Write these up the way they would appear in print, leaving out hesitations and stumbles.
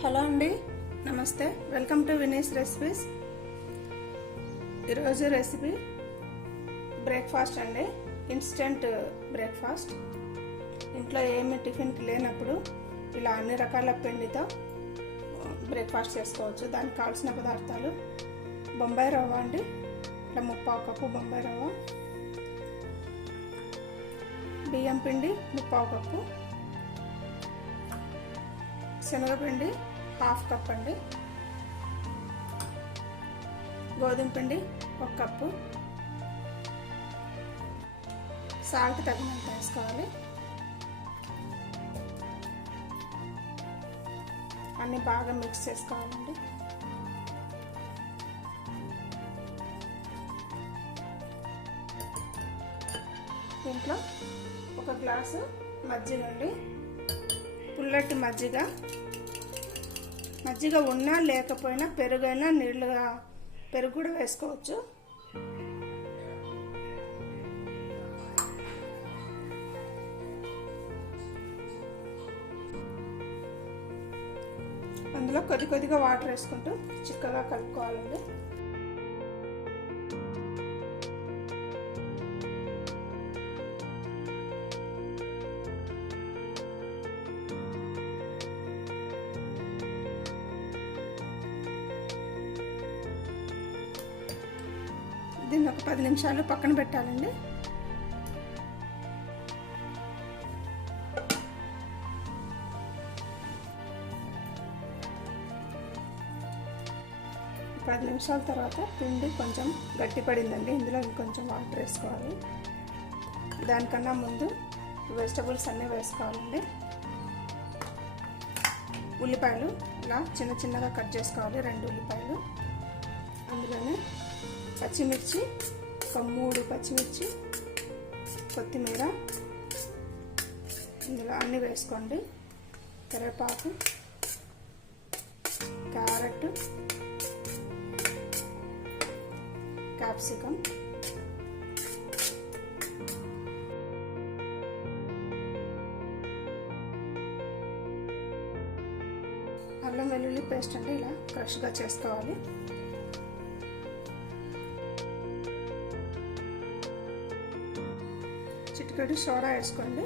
Hello అండి, నమస్తే. Welcome to Vini's recipes. ఈరోజు రెసిపీ బ్రేక్ఫాస్ట్ అండి. Instant breakfast. ఇంట్లో ఏమి టిఫిన్కి లేనప్పుడు ఇలా అన్ని రకాల పిండితో బ్రేక్ఫాస్ట్ చేసుకోవచ్చు. దానికి కావాల్సిన పదార్థాలు: బొంబాయి రవ్వ అండి, ఇట్లా 3/4 కప్పు బొంబాయి రవ్వ, బియ్యం పిండి 3/4 కప్పు, శనగపిండి 1/2 కప్ అండి, గోధుమ పిండి 1 కప్పు, సాల్ట్ తగినంత వేసుకోవాలి. అన్నీ బాగా మిక్స్ చేసుకోవాలండి. దీంట్లో 1 గ్లాసు మజ్జిగ అండి, పుల్లటి మజ్జిగ ఉన్నా లేకపోయినా పెరుగైనా నీళ్ళుగా పెరుగు కూడా వేసుకోవచ్చు. అందులో కొద్దిగా వాటర్ వేసుకుంటూ చిక్కగా కలుపుకోవాలండి. దీన్ని ఒక 10 నిమిషాలు పక్కన పెట్టాలండి. పది నిమిషాల తర్వాత పిండి కొంచెం గట్టిపడిందండి. ఇందులో ఇంకొంచెం వాటర్ వేసుకోవాలి. దానికన్నా ముందు వెజిటబుల్స్ అన్నీ వేసుకోవాలండి. ఉల్లిపాయలు ఇలా చిన్నగా కట్ చేసుకోవాలి, 2 ఉల్లిపాయలు. అందులోనే పచ్చిమిర్చి, ఒక 3 పచ్చిమిర్చి, కొత్తిమీర ఇందులో అన్నీ వేసుకోండి. కరివేపాకు, క్యారెట్, క్యాప్సికమ్, అల్లం వెల్లుల్లి పేస్ట్ అండి, ఇలా ఫ్రెష్గా చేసుకోవాలి. చిటికెడు సోడా వేసుకోండి.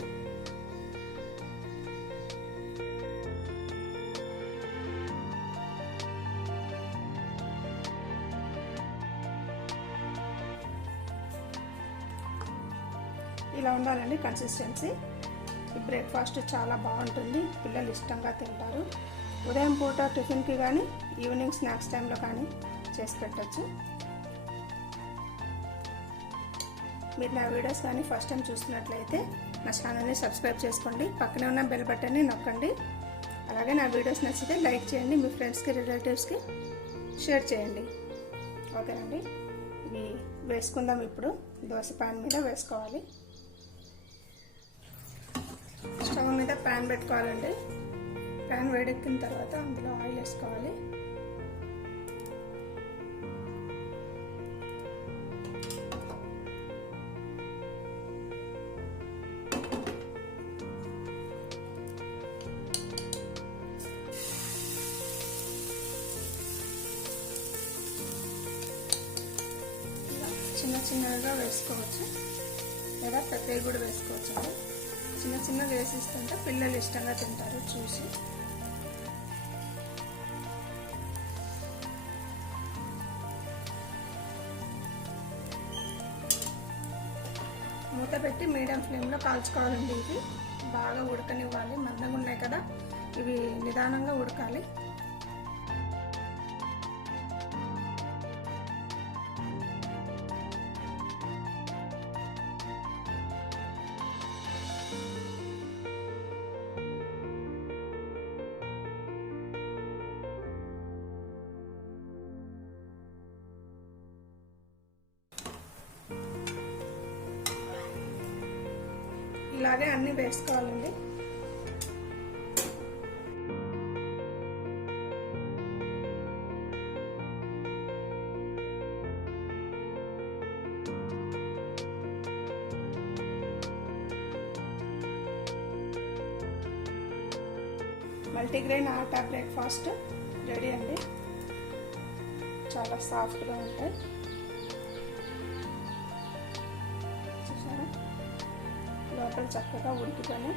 ఇలా ఉండాలండి కన్సిస్టెన్సీ. ఈ బ్రేక్ఫాస్ట్ చాలా బాగుంటుంది, పిల్లలు ఇష్టంగా తింటారు. ఉదయం పూట టిఫిన్కి కానీ ఈవినింగ్ స్నాక్స్ టైంలో కానీ చేసి పెట్టచ్చు. మీరు నా వీడియోస్ కానీ ఫస్ట్ టైం చూస్తున్నట్లయితే నా ఛానల్ని సబ్స్క్రైబ్ చేసుకోండి, పక్కనే ఉన్న బెల్ బటన్ని నొక్కండి. అలాగే నా వీడియోస్ నచ్చితే లైక్ చేయండి, మీ ఫ్రెండ్స్కి రిలేటివ్స్కి షేర్ చేయండి. ఓకేనండి, ఇవి వేసుకుందాం. ఇప్పుడు దోశ ప్యాన్ మీద వేసుకోవాలి. స్టవ్ మీద ప్యాన్ పెట్టుకోవాలండి. ప్యాన్ వేడెక్కిన తర్వాత అందులో ఆయిల్ వేసుకోవాలి. చిన్నగా వేసుకోవచ్చు, లేదా పెద్దవి కూడా వేసుకోవచ్చు అండి. చిన్నగా వేసిస్తుంటే పిల్లలు ఇష్టంగా తింటారు చూసి. మూత పెట్టి మీడియం ఫ్లేమ్లో కాల్చుకోవాలండి. ఇవి బాగా ఉడకనివ్వాలి. మందంగా ఉన్నాయి కదా, ఇవి నిదానంగా ఉడకాలి. ఇలాగే అన్నీ వేసుకోవాలండి. మల్టీగ్రెయిన్ ఆటా బ్రేక్ఫాస్ట్ రెడీ అండి. చాలా సాఫ్ట్గా ఉంటాయి. చూసారా, లోపల చక్కగా ఉడికిపోయి